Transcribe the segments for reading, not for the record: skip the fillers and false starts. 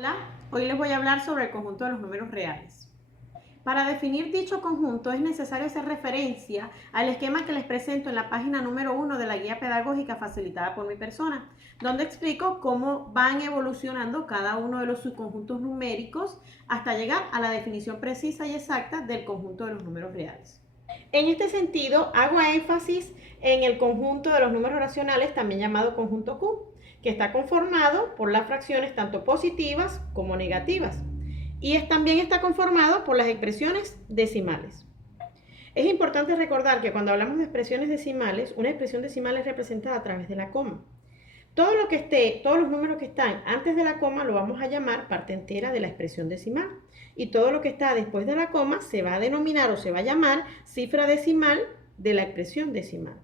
Hola, hoy les voy a hablar sobre el conjunto de los números reales. Para definir dicho conjunto es necesario hacer referencia al esquema que les presento en la página número 1 de la guía pedagógica facilitada por mi persona, donde explico cómo van evolucionando cada uno de los subconjuntos numéricos hasta llegar a la definición precisa y exacta del conjunto de los números reales. En este sentido, hago énfasis en el conjunto de los números racionales, también llamado conjunto Q, que está conformado por las fracciones tanto positivas como negativas. Y también está conformado por las expresiones decimales. Es importante recordar que cuando hablamos de expresiones decimales, una expresión decimal es representada a través de la coma. Todos los números que están antes de la coma lo vamos a llamar parte entera de la expresión decimal. Y todo lo que está después de la coma se va a denominar o se va a llamar cifra decimal de la expresión decimal.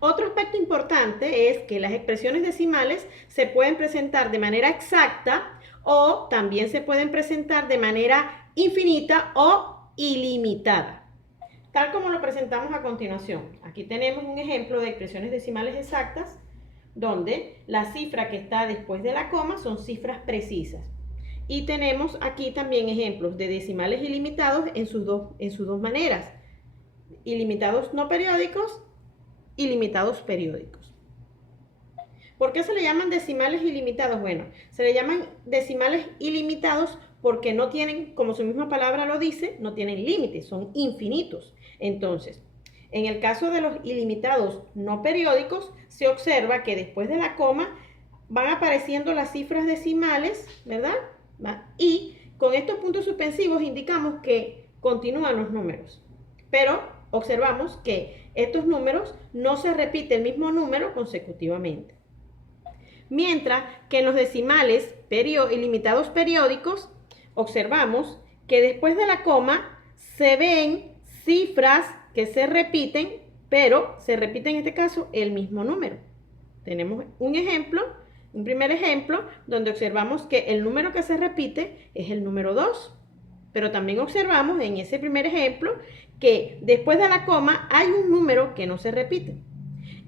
Otro aspecto importante es que las expresiones decimales se pueden presentar de manera exacta o también se pueden presentar de manera infinita o ilimitada, tal como lo presentamos a continuación. Aquí tenemos un ejemplo de expresiones decimales exactas donde la cifra que está después de la coma son cifras precisas. Y tenemos aquí también ejemplos de decimales ilimitados en sus dos maneras, ilimitados no periódicos, ilimitados periódicos. ¿Por qué se le llaman decimales ilimitados? Bueno, se le llaman decimales ilimitados porque no tienen, como su misma palabra lo dice, no tienen límites, son infinitos. Entonces, en el caso de los ilimitados no periódicos, se observa que después de la coma van apareciendo las cifras decimales, ¿verdad? Y con estos puntos suspensivos indicamos que continúan los números. Pero observamos que estos números no se repite el mismo número consecutivamente. Mientras que en los decimales ilimitados periódicos observamos que después de la coma se ven cifras que se repiten, pero se repite en este caso el mismo número. Tenemos un ejemplo, un primer ejemplo, donde observamos que el número que se repite es el número 2. Pero también observamos en ese primer ejemplo que después de la coma hay un número que no se repite.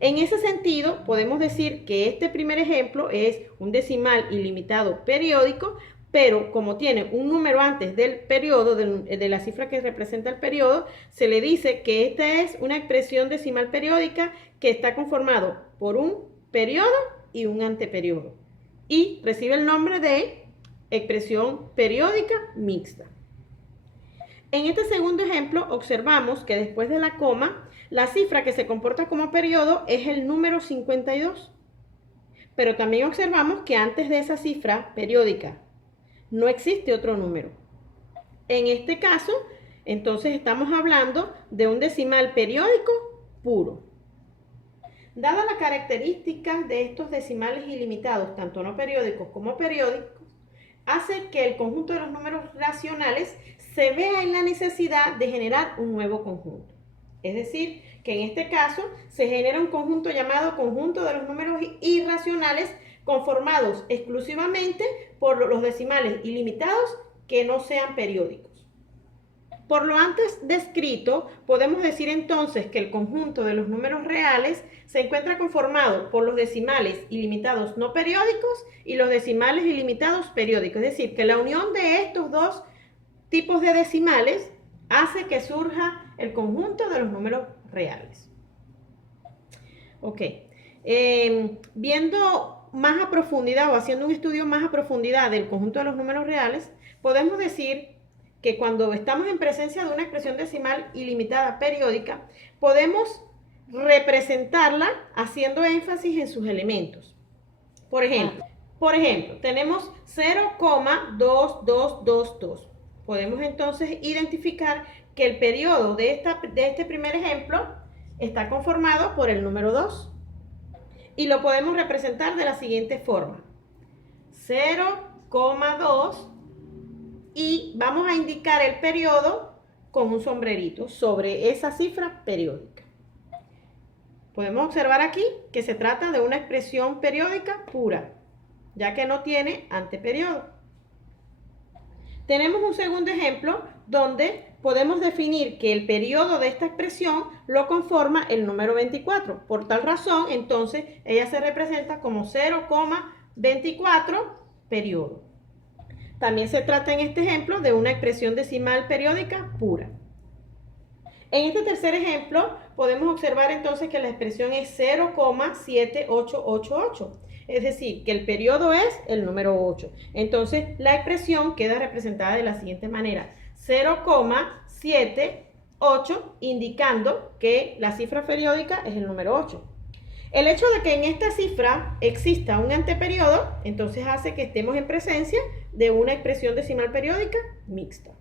En ese sentido, podemos decir que este primer ejemplo es un decimal ilimitado periódico, pero como tiene un número antes del periodo, de la cifra que representa el periodo, se le dice que esta es una expresión decimal periódica que está conformado por un periodo y un anteperiodo. Y recibe el nombre de expresión periódica mixta. En este segundo ejemplo observamos que después de la coma, la cifra que se comporta como periodo es el número 52. Pero también observamos que antes de esa cifra periódica no existe otro número. En este caso, entonces estamos hablando de un decimal periódico puro. Dadas las características de estos decimales ilimitados, tanto no periódicos como periódicos, hace que el conjunto de los números racionales se vea en la necesidad de generar un nuevo conjunto. Es decir, que en este caso se genera un conjunto llamado conjunto de los números irracionales conformados exclusivamente por los decimales ilimitados que no sean periódicos. Por lo antes descrito, podemos decir entonces que el conjunto de los números reales se encuentra conformado por los decimales ilimitados no periódicos y los decimales ilimitados periódicos. Es decir, que la unión de estos dos tipos de decimales hace que surja el conjunto de los números reales. Ok. Viendo más a profundidad o haciendo un estudio más a profundidad del conjunto de los números reales, podemos decir que cuando estamos en presencia de una expresión decimal ilimitada periódica, podemos representarla haciendo énfasis en sus elementos. Por ejemplo, tenemos 0,2222. Podemos entonces identificar que el periodo de este primer ejemplo está conformado por el número 2. Y lo podemos representar de la siguiente forma. 0,2 y vamos a indicar el periodo con un sombrerito sobre esa cifra periódica. Podemos observar aquí que se trata de una expresión periódica pura, ya que no tiene anteperiodo. Tenemos un segundo ejemplo donde podemos definir que el periodo de esta expresión lo conforma el número 24. Por tal razón, entonces, ella se representa como 0,24 periodo. También se trata en este ejemplo de una expresión decimal periódica pura. En este tercer ejemplo podemos observar entonces que la expresión es 0,7888, es decir, que el periodo es el número 8. Entonces la expresión queda representada de la siguiente manera: 0,78 indicando que la cifra periódica es el número 8. El hecho de que en esta cifra exista un anteperiodo, entonces hace que estemos en presencia de una expresión decimal periódica mixta.